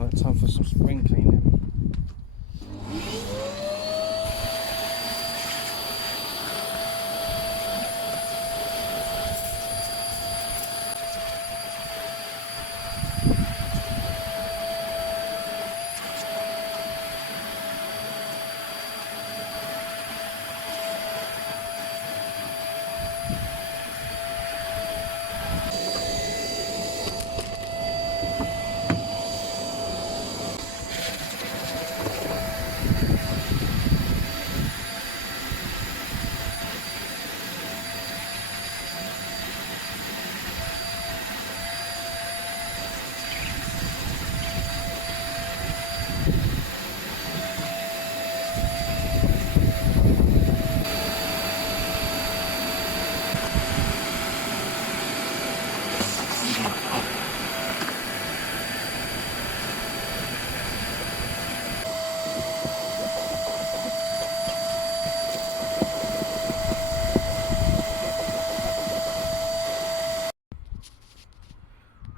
Right, time for some spring cleaning.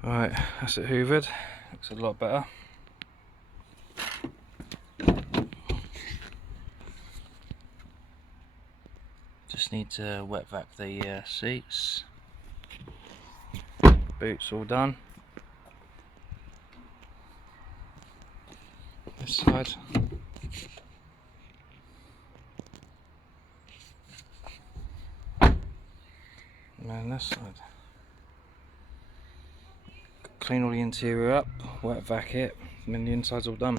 Right, that's it hoovered. Looks a lot better. Just need to wet vac the seats. Boots all done. This side. And this side. Clean all the interior up, wet vac it, and then the inside's all done.